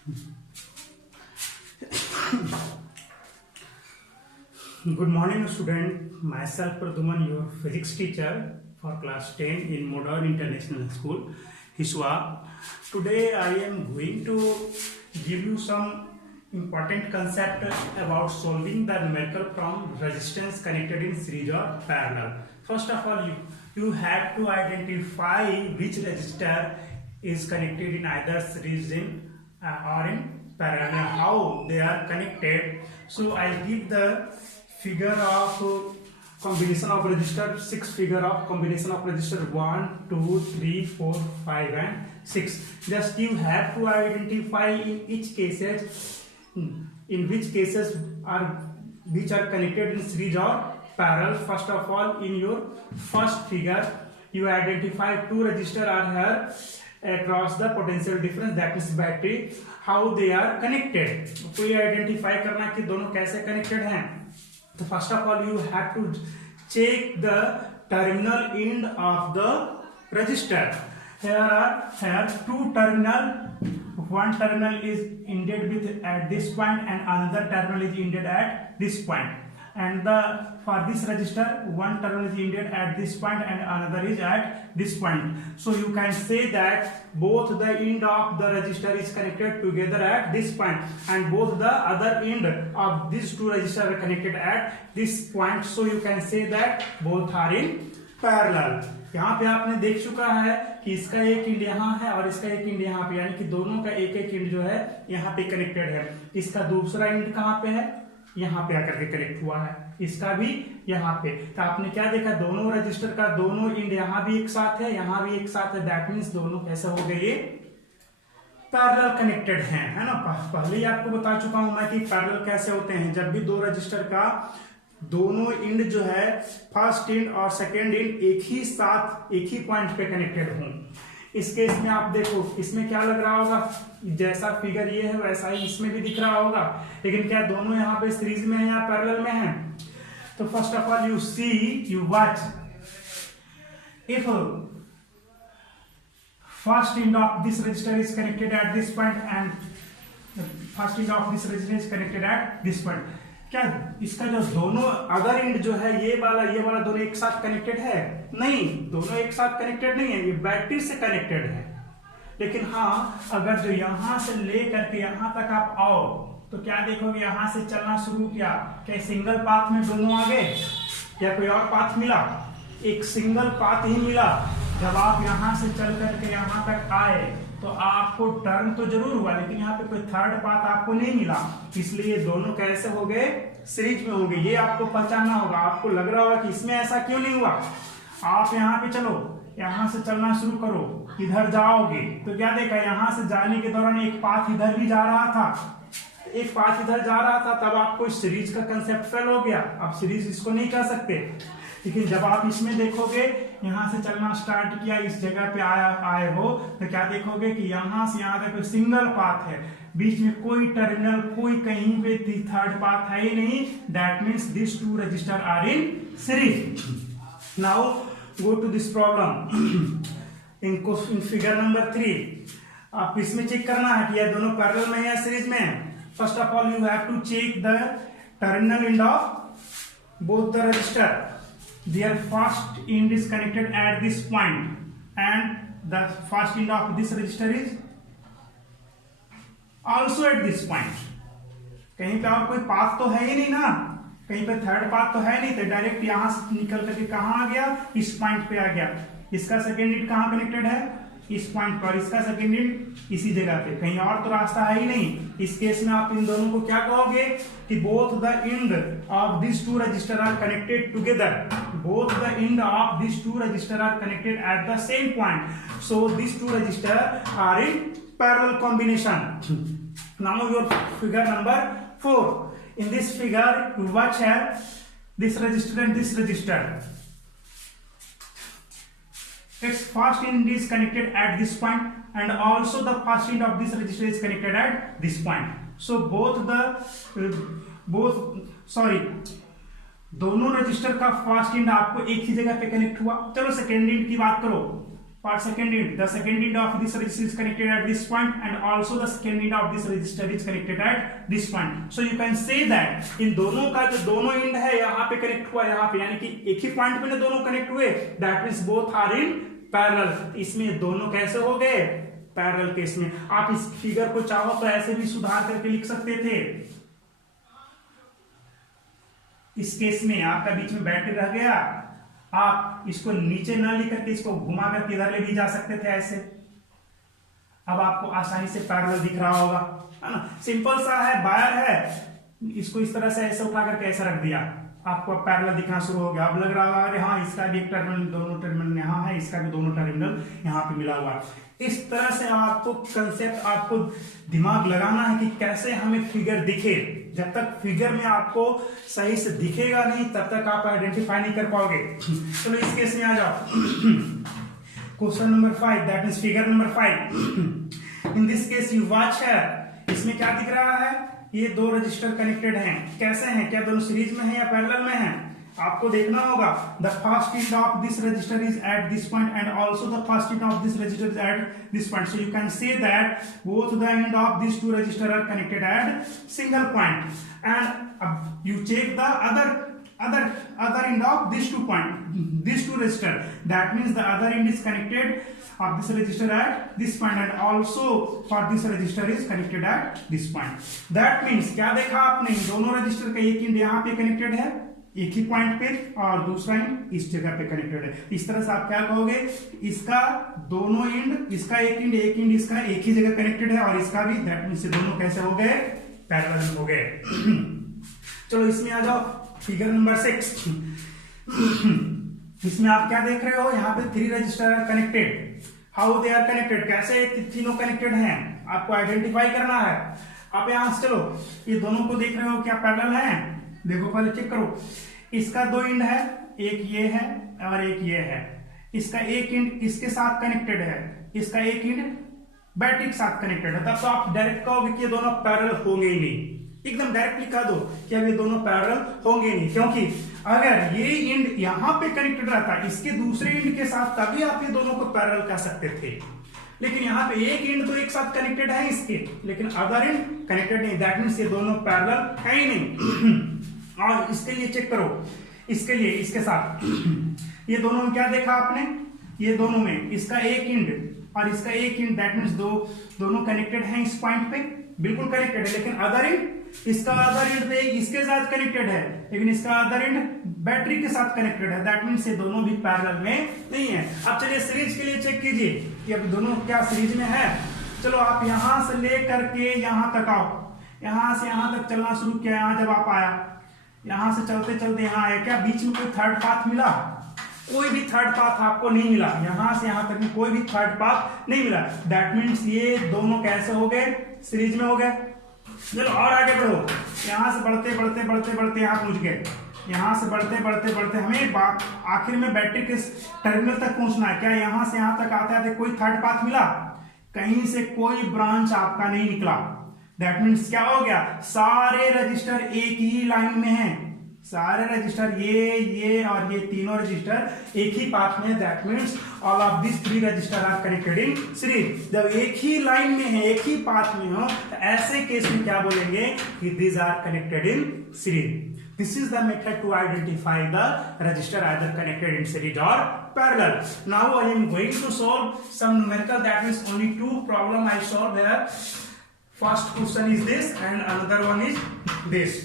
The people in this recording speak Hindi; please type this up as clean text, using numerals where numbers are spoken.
Good morning, student. Myself Praduman, your physics teacher for class 10 in Modern International School, Hiswa. Today I am going to give you some important concept about solving the numerical problem resistance connected in series or parallel. First of all, you have to identify which resistor is connected in either series or in parallel, how they are connected. So I'll give the figure of combination of resistor, 6 figure of combination of resistor 1, 2, 3, 4, 5 and 6. Just you have to identify in which cases which are connected in series or parallel. First of all, in your first figure you identify two resistors are here across the potential difference, that is battery, how they are connected. तो ये आइडेंटिफाई करना कि दोनों कैसे कनेक्टेड हैं. तो first of all you have to check the terminal end of the register. Here two terminal, one terminal is ended with at this point and another terminal is ended at this point, and for this resistor one terminal is ended at this point and another is at this point. So you can say that both the end of the resistor is connected together at this point and both the other end of these two resistors are connected at this point. So you can say that both are in parallel. यहाँ पे आपने देख चुका है कि इसका एक इंड यहाँ है और इसका एक इंड यहाँ पे, यानी कि दोनों का एक एक इंड जो है यहाँ पे कनेक्टेड है. इसका दूसरा इंड कहाँ पे है, यहाँ पे आकर के कनेक्ट हुआ है, इसका भी यहाँ पे. तो आपने क्या देखा, दोनों रजिस्टर का दोनों इंड यहाँ भी एक साथ है, यहाँ भी एक साथ है. दैट मीन्स दोनों कैसे हो गए, ये पैरेलल कनेक्टेड हैं, है ना. पहले ही आपको बता चुका हूं मैं कि पैरेलल कैसे होते हैं. जब भी दो रजिस्टर का दोनों इंड जो है फर्स्ट इंड और सेकेंड इंड एक ही साथ एक ही पॉइंट पे कनेक्टेड हों. इस केस में आप देखो, इसमें क्या लग रहा होगा, जैसा फिगर ये है वैसा ही इसमें भी दिख रहा होगा, लेकिन क्या दोनों यहाँ पे सीरीज में है या पैरेलल में है. तो first of all you watch if first end of this resistor is connected at this point and first end of this resistor is connected at this point. क्या इसका जो दोनों अदर एंड जो है ये वाला दोनों एक साथ कनेक्टेड है? नहीं, दोनों एक साथ कनेक्टेड नहीं है, ये बैटरी से कनेक्टेड है. लेकिन हाँ, अगर जो यहां से लेकर के यहां तक आप आओ तो क्या देखोगे, यहां से चलना शुरू किया, क्या सिंगल पाथ में दोनों आ गए या कोई और पाथ मिला? एक सिंगल पाथ ही मिला. जब आप यहां से चल करके यहां तक आए तो आपको टर्न तो जरूर हुआ, लेकिन यहाँ पे कोई थर्ड पाथ आपको नहीं मिला. इसलिए दोनों कैसे हो गए, सीरीज में होंगे. ये आपको पहचानना होगा. आपको लग रहा होगा कि इसमें ऐसा क्यों नहीं हुआ. आप यहाँ पे चलो, यहाँ से चलना शुरू करो, इधर जाओगे तो क्या देखा, यहाँ से जाने के दौरान एक पाथ इधर भी जा रहा था, एक पाथ इधर जा रहा था. तब आपको सीरीज का कंसेप्ट फेल हो गया. आप सीरीज इसको नहीं कह सकते. लेकिन जब आप इसमें देखोगे, यहाँ से चलना स्टार्ट किया, इस जगह पे आए हो तो क्या देखोगे कि यहाँ से यहाँ तक सिंगल पाथ है, बीच में कोई टर्मिनल, कोई कहीं पे थर्ड पाथ है ही नहीं. That means this two register are in series. Now go to this problem in figure number 3. आप इसमें चेक करना है कि ये दोनों पैरेलल में है या सीरीज में है. First of all you have to check the terminal end of both the register. Their first end is connected at this point and the first end of this resistor is also at this point. कहीं पे और कोई पाथ तो है ही नहीं ना, कहीं पे थर्ड पाथ तो है नहीं, तो डायरेक्ट यहां से निकल करके कहां आ गया, इस पॉइंट पे आ गया. इसका सेकेंड इंड कहां कनेक्टेड है, इस पॉइंट पर. इसका सेकेंड इंड इसी जगह पे, कहीं और तो रास्ता है ही नहीं. इस केस में आप इन दोनों को क्या कहोगे कि both the end of this two register are connected together. Both the end of this two register are connected at the same point. So this two register are in parallel combination. Now your figure number 4. In this figure you watch है this resistor and this resistor. Its first end is connected at this point and also the first end of this resistor is connected at this point. So दोनों रजिस्टर का फर्स्ट एंड आपको एक ही जगह पे कनेक्ट हुआ. चलो सेकेंड एंड की बात करो. for second end, the second end of this resistor is connected at this point, and also the second end of this resistor is connected at this point. So you can say that इन दोनों का जो दोनों end है यहाँ पे कनेक्ट हुआ, यहाँ पे, यानी कि एक ही पॉइंट पे ना दोनों कनेक्ट हुए, that means both are in parallel. इसमें दोनों कैसे हो गए? पैरेलल केस में. आप इस फिगर को चाहो तो ऐसे भी सुधार करके लिख सकते थे. इस केस में आपका बीच में बैटरी रह गया, आप इसको नीचे न लिख करके इसको घुमा करके इधर ले भी जा सकते थे ऐसे. अब आपको आसानी से पैरेलल दिख रहा होगा, है ना. सिंपल सा है, वायर है, इसको इस तरह से ऐसे उठा करके ऐसा रख दिया, आपको अब पैरेलल दिखना शुरू हो गया. अब लग रहा होगा अरे हाँ, इसका भी एक टर्मिनल, दोनों टर्मिनल यहाँ है, इसका भी दोनों टर्मिनल यहाँ पे मिला हुआ है. इस तरह से आपको कंसेप्ट, आपको दिमाग लगाना है कि कैसे हमें फिगर दिखे. जब तक फिगर में आपको सही से दिखेगा नहीं तब तक आप आइडेंटिफाई नहीं कर पाओगे. चलो इस केस में आ जाओ. Question number 5, that is figure number 5. In this case you watch है. इसमें क्या दिख रहा है? ये दो रजिस्टर कनेक्टेड हैं. कैसे हैं? क्या दोनों सीरीज में है या पैरेलल में है? आपको देखना होगा. The first end of this register is at this point and also the first end of this register is at this point. So you can say that both the end of this two register are connected at single point, and you check the other end of these 2 point, these 2 resistor. That means the other end is connected of this resistor at this point, and also for this resistor is connected at this point. That means क्या देखा आपने? दोनों रजिस्टर का एक एंड यहाँ पे कनेक्टेड है एक ही पॉइंट पे, और दूसरा एंड इस जगह पे कनेक्टेड है. इस तरह से आप क्या कहोगे? इसका दोनों एंड, इसका एक एंड इसका एक ही जगह कनेक्टेड है, और इसका भी. दैट मीन्स दोनों कैसे हो गए? पैरेलल हो गए. चलो इसमें आ जाओ. Figure number 6. इसमें आप क्या देख रहे हो? यहाँ पे 3 register are connected. How they are connected? कैसे तीनों कनेक्टेड हैं आपको आइडेंटिफाई करना है. आप यहाँ से चलो, ये दोनों को देख रहे हो क्या पैरेलल हैं? देखो पहले चेक करो. इसका 2 एंड है, एक ये है और एक ये है. इसका एक एंड इसके साथ कनेक्टेड है, इसका एक एंड बैटरी के साथ कनेक्टेड है. तब तो आप डायरेक्ट कहोगे कि ये दोनों पैरेलल होंगे ही नहीं. एकदम डायरेक्ट लिखा दो कि अब ये दोनों पैरेलल होंगे नहीं, क्योंकि अगर ये एंड यहाँ पे कनेक्टेड रहता इसके दूसरे एंड के साथ, तभी आप ये दोनों को पैरेलल कह सकते थे. लेकिन यहाँ पे एक एंड तो एक साथ कनेक्टेड है इसके, लेकिन अदर एंड कनेक्टेड नहीं. दैट मीन्स ये दोनों पैरेलल है ही नहीं. और इसके लिए चेक करो, इसके लिए इसके साथ ये दोनों में क्या देखा आपने? ये दोनों में इसका एक एंड और इसका एक एंड, दैट मीन्स दोनों कनेक्टेड हैं इस पॉइंट पे, बिल्कुल कनेक्टेड है. लेकिन अदर एंड, इसका अदर एंड इसके साथ कनेक्टेड है, लेकिन इसका अदर एंड बैटरी के साथ कनेक्टेड है. दैट मीन्स ये दोनों भी पैरेलल में नहीं है. अब चलिए सीरीज के लिए चेक कीजिए कि अब दोनों क्या सीरीज में है. चलो आप यहां से ले करके यहां तक आओ. यहां से यहां तक चलना शुरू किया. यहां जब आप आया, यहां से चलते चलते यहां आया, क्या बीच में कोई थर्ड पाथ मिला? कोई भी थर्ड पाथ आपको नहीं मिला. यहां से यहां तक में कोई भी थर्ड पाथ नहीं मिला. दैट मीन्स ये दोनों कैसे हो गए? सीरीज में हो गए. चलो और आगे बढ़ो. यहां से बढ़ते बढ़ते बढ़ते बढ़ते यहां पहुंच गए. यहां से बढ़ते बढ़ते बढ़ते हमें आखिर में बैटरी के टर्मिनल तक पहुंचना है. क्या यहां से यहां तक आते आते कोई थर्ड पाथ मिला? कहीं से कोई ब्रांच आपका नहीं निकला. दैट मीन्स क्या हो गया? सारे रजिस्टर एक ही लाइन में हैं. सारे रजिस्टर ये और ये तीनों रजिस्टर एक ही पाथ में. That means all of this 3 register are connected in series. जब एक ही लाइन में है, एक ही पाथ में हो, तो ऐसे केस में क्या बोलेंगे कि this are connected in series. This is the method to identify the register either connected in series or parallel. Now I am going to solve some numerical. That means only 2 problem I solved there. First question is this and another one is this.